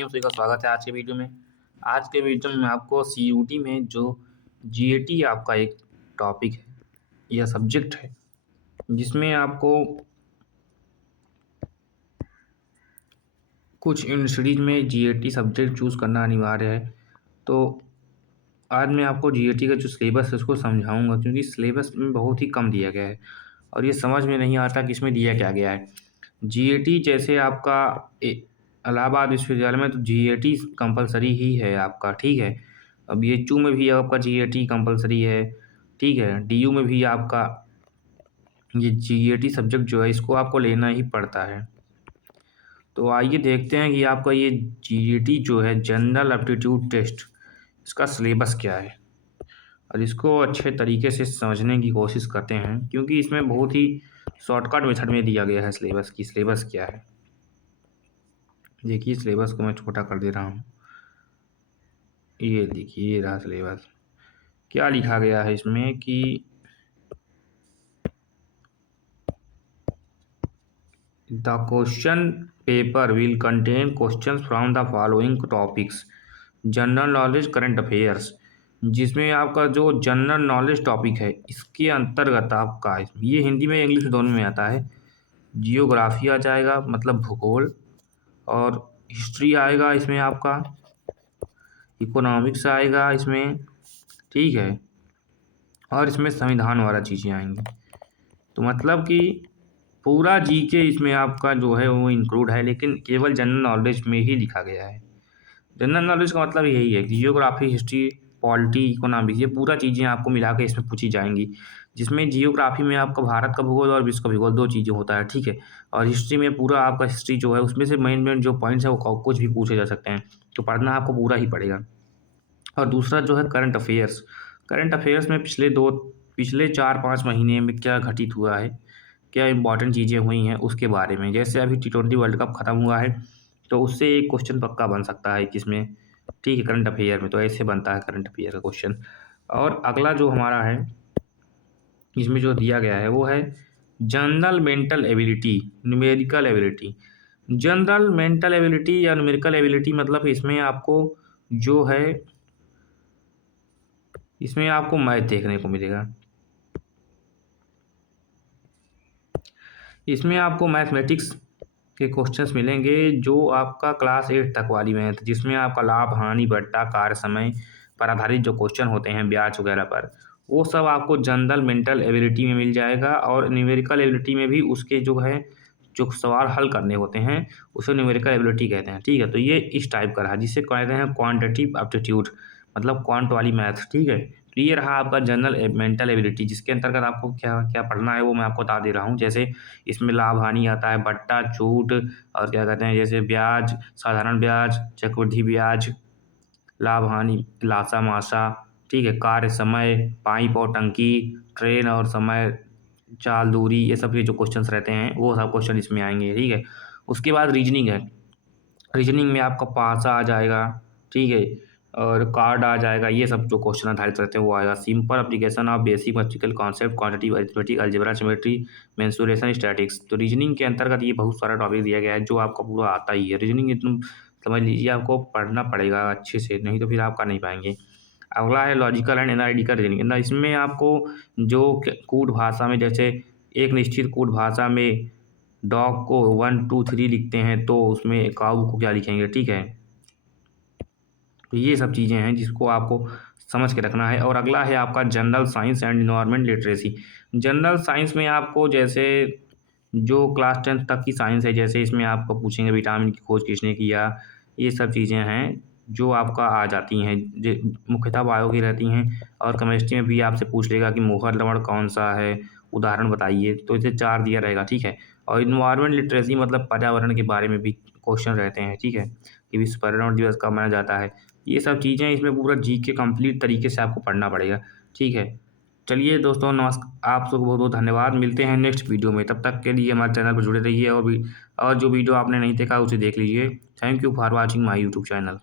विद्यार्थियों सभी का स्वागत है आज के वीडियो में। आज के वीडियो में आपको सीयूटी में जो जीएटी आपका एक टॉपिक है या सब्जेक्ट है, जिसमें आपको कुछ यूनिवर्सिटीज में जीएटी सब्जेक्ट चूज़ करना अनिवार्य है। तो आज मैं आपको जीएटी का जो सिलेबस है उसको समझाऊंगा, क्योंकि सिलेबस में बहुत ही कम दिया गया है और ये समझ में नहीं आता कि इसमें दिया क्या गया है। जीएटी जैसे आपका इलाहाबाद विश्वविद्यालय में तो जीएटी कंपलसरी ही है आपका, ठीक है। अब बीएचयू में भी आपका जीएटी कंपलसरी है, ठीक है। डीयू में भी आपका ये जीएटी सब्जेक्ट जो है इसको आपको लेना ही पड़ता है। तो आइए देखते हैं कि आपका ये जीएटी जो है जनरल एप्टीट्यूड टेस्ट, इसका सिलेबस क्या है और इसको अच्छे तरीके से समझने की कोशिश करते हैं, क्योंकि इसमें बहुत ही शॉर्टकट मेथड में दिया गया है सिलेबस की। सिलेबस क्या है देखिए, सिलेबस को मैं छोटा कर दे रहा हूँ। ये देखिए, ये रहा सिलेबस। क्या लिखा गया है इसमें कि the question paper will contain questions from the following topics: general knowledge, current affairs. जिसमें आपका जो जनरल नॉलेज टॉपिक है इसके अंतर्गत आपका ये हिंदी में इंग्लिश दोनों में आता है। जियोग्राफी आ जाएगा, मतलब भूगोल, और हिस्ट्री आएगा इसमें आपका, इकोनॉमिक्स आएगा इसमें, ठीक है, और इसमें संविधान वाला चीज़ें आएंगी। तो मतलब कि पूरा जीके इसमें आपका जो है वो इंक्लूड है, लेकिन केवल जनरल नॉलेज में ही लिखा गया है। जनरल नॉलेज का मतलब यही है कि जियोग्राफी, हिस्ट्री, पॉलिटी, इकोनॉमिक्स, ये पूरा चीज़ें आपको मिला के इसमें पूछी जाएंगी। जिसमें जियोग्राफी में आपका भारत का भूगोल और विश्व का भूगोल दो चीज़ें होता है, ठीक है। और हिस्ट्री में पूरा आपका हिस्ट्री जो है उसमें से मेन जो पॉइंट्स है वो कुछ भी पूछे जा सकते हैं, तो पढ़ना आपको पूरा ही पड़ेगा। और दूसरा जो है करंट अफेयर्स। करंट अफेयर्स में पिछले 4-5 महीने में क्या घटित हुआ है, क्या इंपॉर्टेंट चीज़ें हुई हैं उसके बारे में। जैसे अभी T20 वर्ल्ड कप ख़त्म हुआ है, तो उससे एक क्वेश्चन पक्का बन सकता है किसमें, ठीक है, करंट अफेयर में। तो ऐसे बनता है करंट अफेयर का क्वेश्चन। और अगला जो हमारा है इसमें जो दिया गया है वो है general mental ability, numerical ability. General mental ability या न्यूमेरिकल एबिलिटी मतलब इसमें आपको जो है, इसमें आपको मैथ देखने को मिलेगा। इसमें आपको मैथमेटिक्स के क्वेश्चंस मिलेंगे जो आपका क्लास 8 तक वाली मैथ, जिसमें आपका लाभ, हानि, बट्टा, कार्य समय पर आधारित जो क्वेश्चन होते हैं ब्याज वगैरह पर, वो सब आपको जनरल मेंटल एबिलिटी में मिल जाएगा। और न्यूमेरिकल एबिलिटी में भी उसके जो सवाल हल करने होते हैं उसे न्यूमेरिकल एबिलिटी कहते हैं, ठीक है। तो ये इस टाइप का रहा, जिसे कहते हैं क्वांटिटेटिव एप्टीट्यूड, मतलब क्वांट वाली मैथ, ठीक है। तो ये रहा आपका जनरल मेंटल एबिलिटी, जिसके अंतर्गत आपको क्या क्या पढ़ना है वो मैं आपको बता दे रहा हूँ। जैसे इसमें लाभ, हानि आता है, बट्टा, छूट, और क्या कहते हैं जैसे ब्याज, साधारण ब्याज, चक्रवृद्धि ब्याज, लाभ, हानि, लासा, मासा, ठीक है, कार्य समय, पाइप और टंकी, ट्रेन और समय, चाल, दूरी, ये सब के जो क्वेश्चंस रहते हैं वो सब क्वेश्चन इसमें आएंगे, ठीक है। उसके बाद रीजनिंग है। रीजनिंग में आपका पासा आ जाएगा, ठीक है, और कार्ड आ जाएगा। ये सब जो क्वेश्चन आधारित रहते हैं वो आएगा। Simple application of basic mathematical concept, quantitative arithmetic, algebra, geometry, mensuration, statics. तो रीजनिंग के अंतर्गत ये बहुत सारा टॉपिक दिया गया है जो आपका पूरा आता ही है। रीजनिंग एकदम समझ लीजिए आपको पढ़ना पड़ेगा अच्छे से, नहीं तो फिर आप कर नहीं पाएंगे। अगला है लॉजिकल एंड एनालिटिकल रीजनिंग। ना इसमें आपको जो कूट भाषा में, जैसे एक निश्चित कूट भाषा में डॉग को 1 2 3 लिखते हैं तो उसमें काऊ को क्या लिखेंगे, ठीक है। तो ये सब चीज़ें हैं जिसको आपको समझ के रखना है। और अगला है आपका general science and environment literacy. General science में आपको जैसे जो क्लास 10 तक की साइंस है, जैसे इसमें आपको पूछेंगे विटामिन की खोज किसने किया, ये सब चीज़ें हैं जो आपका आ जाती हैं, मुख्यतः बायो की रहती हैं। और केमिस्ट्री में भी आपसे पूछ लेगा कि मोहर लवण कौन सा है, उदाहरण बताइए। तो इसे 4 दिया रहेगा, ठीक है। और इन्वायरमेंट लिटरेसी मतलब पर्यावरण के बारे में भी क्वेश्चन रहते हैं, ठीक है, कि विश्व पर्यावरण दिवस कब मनाया जाता है। ये सब चीज़ें इसमें पूरा जीके कंप्लीट तरीके से आपको पढ़ना पड़ेगा, ठीक है। चलिए दोस्तों, नमस्कार, आप सबको बहुत बहुत धन्यवाद। मिलते हैं नेक्स्ट वीडियो में, तब तक के लिए हमारे चैनल पर जुड़े रहिए और जो वीडियो आपने नहीं देखा उसे देख लीजिए। Thank you for watching my YouTube channel.